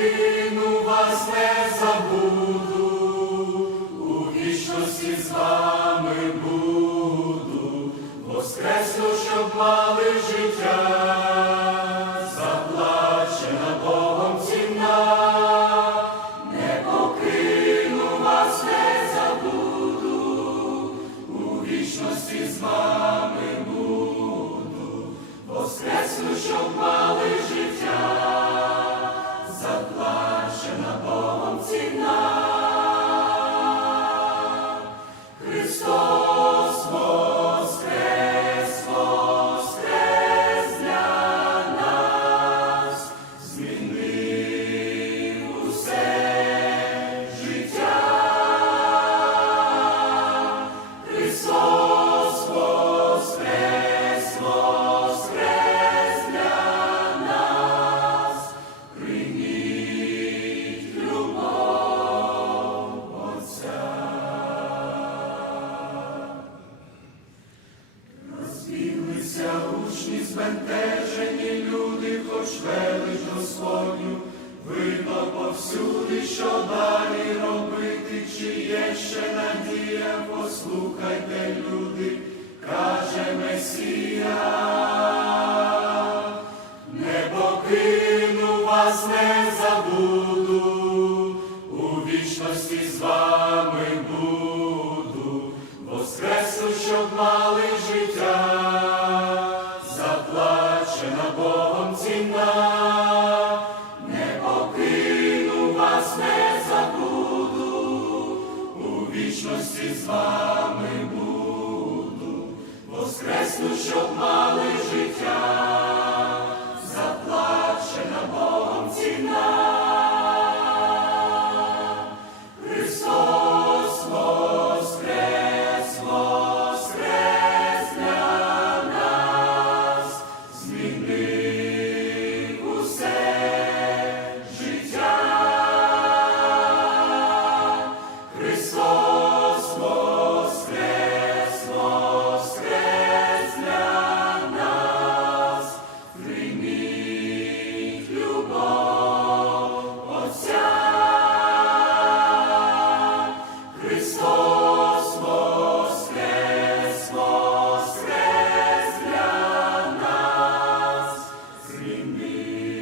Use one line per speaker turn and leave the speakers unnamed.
сину вас не забуду, у вічності з вами буду, воскреслю, щоб мали життя, заплачена Богом ціна, вас, не забуду, у вічності з вами буду, воскреслю, щоб мали. Учні, збентежені люди, хоч велич Господню, видно повсюди, що далі робити, чи є ще надія, послухайте, люди, каже Месія, не покину вас, не забуду, вічності з вами буду, воскресну, щоб мали життя. Amen.